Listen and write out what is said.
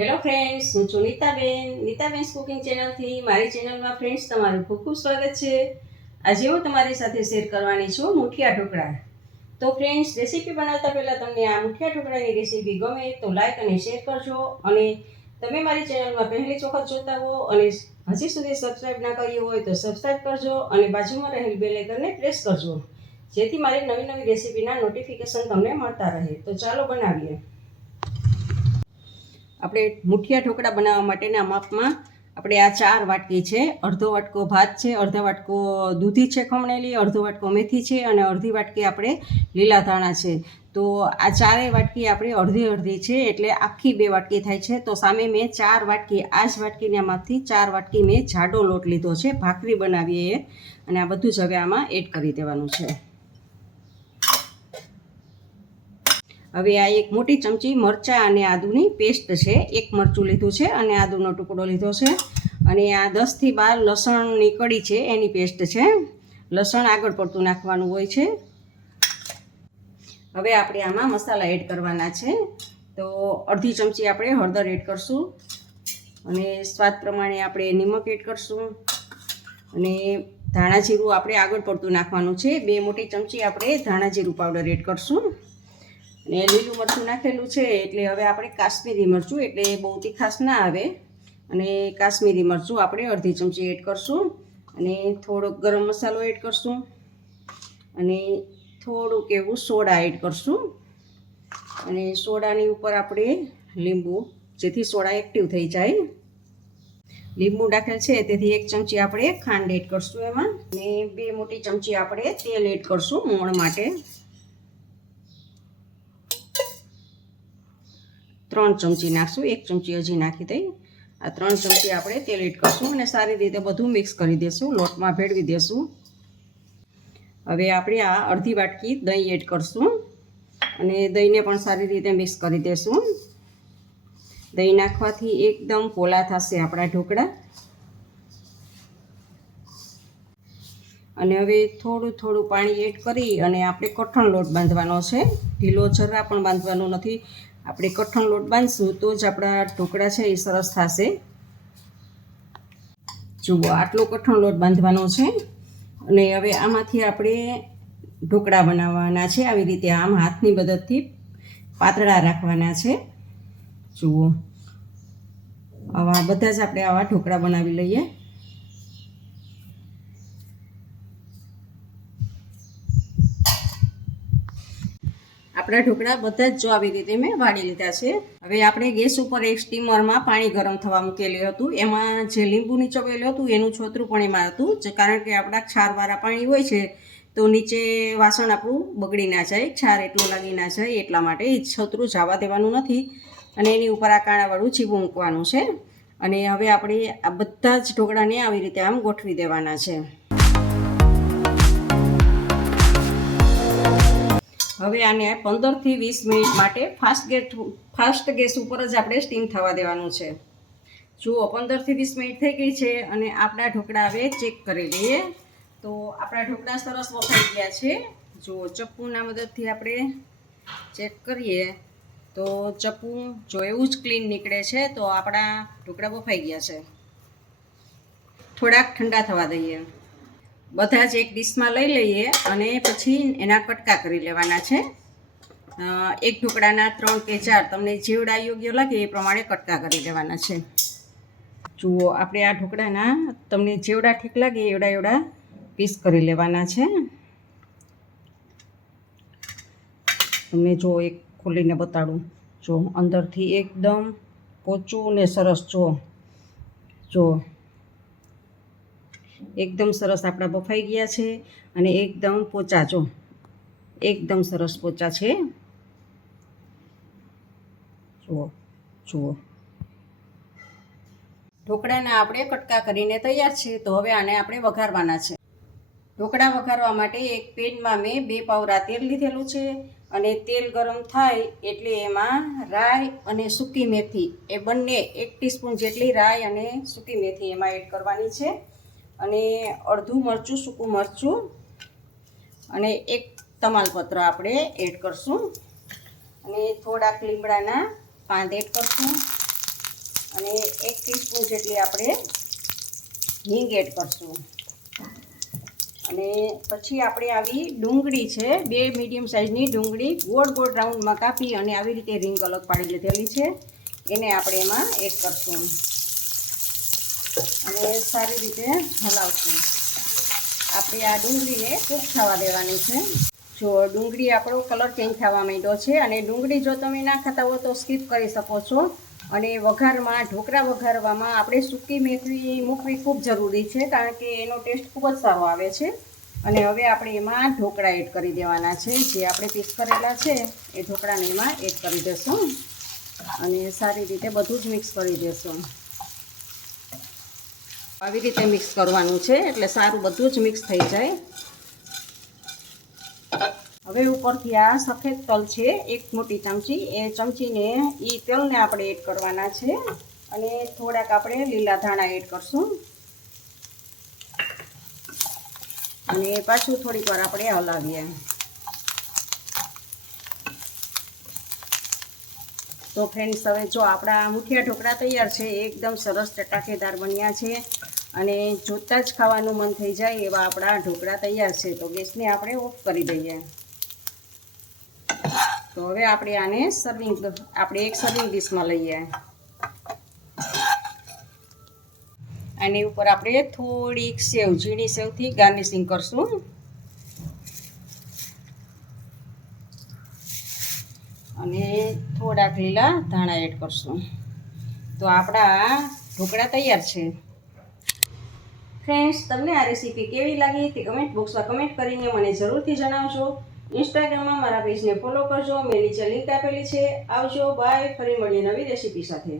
Hello friends, હું છું Nitaben cooking ચેનલથી. મારી ચેનલમાં ફ્રેન્ડ્સ તમારું ખૂબ ખૂબ સ્વાગત છે. આજે હું તમારી સાથે શેર કરવાની છું મુઠિયા ઢોકળા. તો ફ્રેન્ડ્સ, રેસીપી બનાવતા પહેલાં તમને આ મુઠિયા ઢોકળાની રેસીપી ગમે તો લાઈક અને શેર કરજો. અને તમે મારી ચેનલમાં પહેલી વખત જોતા હો અને હજી સુધી સબસ્ક્રાઈબ ના કર્યું હોય તો સબસ્ક્રાઈબ કરજો અને બાજુમાં રહેલ બેલ આઇકનને પ્રેસ કરજો, જેથી મારી નવી નવી રેસીપીના નોટિફિકેશન તમને મળતા રહે. તો ચાલો બનાવીએ. આપણે મુઠિયા ઢોકળા બનાવવા માટેના માપમાં આપણે આ 4 વાટકી છે. અડધો વાટકો ભાત છે, અડધો વાટકો દૂધી છે ખમણેલી, અડધો વાટકો મેથી છે અને અડધી વાટકી આપણે લીલા ધાણા છે. તો આ 4 વાટકી આપણે અડધી અડધી છે, એટલે આખી 2 વાટકી થાય છે. તો સામે મેં 4 વાટકી, આ જ વાટકીના માપથી 4 વાટકી મેં જાડો લોટ લીધો છે. ભાખરી બનાવીએ અને આ બધું જ હવે આમાં એડ કરી દેવાનું છે. હવે આ એક મોટી ચમચી મરચાં અને આદુની પેસ્ટ છે. એક મરચું લીધું છે અને આદુનો ટુકડો લીધો છે. અને આ 10 થી 12 લસણની કળી છે, એની પેસ્ટ છે. લસણ આગળ પડતું નાખવાનું હોય છે. હવે આપણે આમાં મસાલા એડ કરવાના છે. તો અડધી ચમચી આપણે હળદર એડ કરશું અને સ્વાદ પ્રમાણે આપણે નિમક એડ કરશું. અને ધાણા જીરું આપણે આગળ પડતું નાખવાનું છે. 2 મોટી ચમચી આપણે ધાણા જીરું પાવડર એડ કરશું. અને લીલું મરચું નાખેલું છે, એટલે હવે આપણે કાશ્મીરી મરચું, એટલે બહુ તીખાશ ના આવે, અને કાશ્મીરી મરચું આપણે અડધી ચમચી એડ કરશું. અને થોડોક ગરમ મસાલો એડ કરશું અને થોડુંક એવું સોડા એડ કરશું. અને સોડાની ઉપર આપણે લીંબુ, જેથી સોડા એક્ટિવ થઈ જાય. લીંબુ નાખેલ છે તેથી 1 ચમચી આપણે ખાંડ એડ કરશું એમાં. અને 2 મોટી ચમચી આપણે તેલ એડ કરશું મોણ માટે. 3 ચમચી નાખશું, 1 ચમચી હજી નાખી દઈ. આ 3 ચમચી આપણે તેલ એડ કરશું અને સારી રીતે બધું મિક્સ કરી દઈશું, લોટમાં ભેળવી દઈશું. હવે આપણે આ અડધી વાટકી દહીં એડ કરશું અને દહીંને પણ સારી રીતે મિક્સ કરી દઈશું. દહીં નાખવાથી એકદમ પોલા થશે આપણા ઢોકળા. અને હવે થોડું થોડું પાણી એડ કરી અને આપણે કઠણ લોટ બાંધવાનો છે. ઢીલો જરા પણ બાંધવાનો નથી. આપણે કઠણ લોટ બાંધશું તો જ આપણા ઢોકળા છે એ સરસ થશે. જુઓ, આટલો કઠણ લોટ બાંધવાનો છે. અને હવે આમાંથી આપણે ઢોકળા બનાવવાના છે. આવી રીતે આમ હાથની મદદથી પાતળા રાખવાના છે. જુઓ, આવા બધા જ આપણે આવા ઢોકળા બનાવી લઈએ. આપણા ઢોકળા બધા જ જો આવી રીતે મેં વાળી લીધા છે. હવે આપણે ગેસ ઉપર એક સ્ટીમરમાં પાણી ગરમ થવા મૂકેલું હતું. એમાં જે લીંબુ નીચોવેલું હતું એનું છોતરું પણ એમાં હતું, કારણ કે આપણા ક્ષારવાળા પાણી હોય છે તો નીચે વાસણ આપણું બગડી ના જાય, ક્ષાર એટલું લાગી ના જાય, એટલા માટે એ છોતરું જવા દેવાનું નથી. અને એની ઉપર આ કાણાવાળું ચીબું મૂકવાનું છે. અને હવે આપણે આ બધા જ ઢોકળાને આવી રીતે આમ ગોઠવી દેવાના છે. હવે આને 15 થી 20 મિનિટ માટે ફાસ્ટ ગેસ ઉપર જ આપણે સ્ટીમ થવા દેવાનું છે. જુઓ, 15 થી 20 મિનિટ થઈ ગઈ છે અને આપણા ઢોકળા હવે ચેક કરી લઈએ. તો આપણા ઢોકળા સરસ બફાઈ ગયા છે. જુઓ, ચપ્પુના મદદથી આપણે ચેક કરીએ તો ચપ્પુ જો એવું જ ક્લીન નીકળે છે, તો આપણા ઢોકળા બફાઈ ગયા છે. થોડાક ઠંડા થવા દઈએ. બધા જ એક ડીશમાં લઈ લઈએ અને પછી એના કટકા કરી લેવાના છે. એક ઢોકળાના 3 કે 4, તમને જેવડા યોગ્ય લાગે એ પ્રમાણે કટકા કરી લેવાના છે. જુઓ, આપણે આ ઢોકળાના તમને જેવડા ઠીક લાગે એવડા પીસ કરી લેવાના છે. તમને જો એક ખોલીને બતાડું. જો અંદરથી એકદમ પોચું ને સરસ. જો એકદમ સરસ આપણા બફાઈ ગયા છે અને એકદમ પોચા. જો એકદમ સરસ પોચા છે. જુઓ, ઢોકળાના આપણે કટકા કરીને તૈયાર છે. તો હવે આને આપણે વઘારવાના છે. ઢોકળા વઘારવા માટે એક પેનમાં મેં 2 પાવરા તેલ લીધેલું છે. અને તેલ ગરમ થાય એટલે એમાં રાઈ અને સૂકી મેથી, એ બંને 1 ટીસ્પૂન જેટલી રાઈ અને સૂકી મેથી એમાં એડ કરવાની છે. અને અડધું મરચું, સૂકું મરચું અને 1 તમાલપત્ર આપણે એડ કરશું. અને થોડાક લીમડાના પાંદ એડ કરશું. અને 1 ટીસ્પૂન જેટલી આપણે હિંગ એડ કરશું. અને પછી આપણે આવી ડુંગળી છે, 2 મીડિયમ સાઇઝની ડુંગળી ગોળ ગોળ રાઉન્ડમાં કાપી અને આવી રીતે રીંગ અલગ પાડી લીધેલી છે, એને આપણે એમાં એડ કરશું અને સારી રીતે હલાવશું. આપણે આ ડુંગળીને કૂક થવા દેવાની છે. જો ડુંગળી આપણો કલર ચેન્જ થવા માંડ્યો છે, અને ડુંગળી જો તમે ના ખાતા હો તો સ્કીપ કરી શકો છો. અને વઘારમાં ઢોકળા વઘારવામાં આપણે સૂકી મેથી મૂકવી ખૂબ જરૂરી છે, કારણ કે એનો ટેસ્ટ ખૂબ જ સારો આવે છે. અને હવે આપણે એમાં ઢોકળા એડ કરી દેવાના છે. જે આપણે પીસ કરેલા છે એ ઢોકળાને એમાં એડ કરી દઈશું અને સારી રીતે બધું જ મિક્સ કરી દઈશું. આવી રીતે મિક્સ કરવાનું છે એટલે સારું બધું જ મિક્સ થઈ જાય. હવે ઉપરથી આ સફેદ તલ છે 1 મોટી ચમચી, એ ચમચીને એ તેલને આપણે એડ કરવાના છે અને થોડાક આપણે લીલા ધાણા એડ કરશું અને પાછું થોડીક વાર આપણે હલાવીએ. તો ફ્રેન્ડ્સ, હવે જો આપણા મુઠિયા ઢોકળા તૈયાર છે, એકદમ સરસ ચટાકેદાર બન્યા છે અને જોતાં જ ખાવાનું મન થઈ જાય એવા આપણા ઢોકળા તૈયાર છે. તો ગેસને આપણે ઓફ કરી દઈએ. તો હવે આપણે આને એક સર્વિંગ ડીશમાં લઈએ. આની ઉપર આપણે થોડીક સેવ, ઝીણી સેવથી ગાર્નિશિંગ કરશું અને થોડાક લીલા ધાણા એડ કરશું. તો આપણા ઢોકળા તૈયાર છે. ફ્રેન્ડ્સ, તમને આ રેસીપી કેવી લાગી તે કમેન્ટ બોક્સમાં કમેન્ટ કરીને મને જરૂરથી જણાવજો. ઇન્સ્ટાગ્રામમાં મારા પેજને ફોલો કરજો, મેં નીચે લિંક આપેલી છે. આવજો, બાય. ફરી મળીએ નવી રેસીપી સાથે.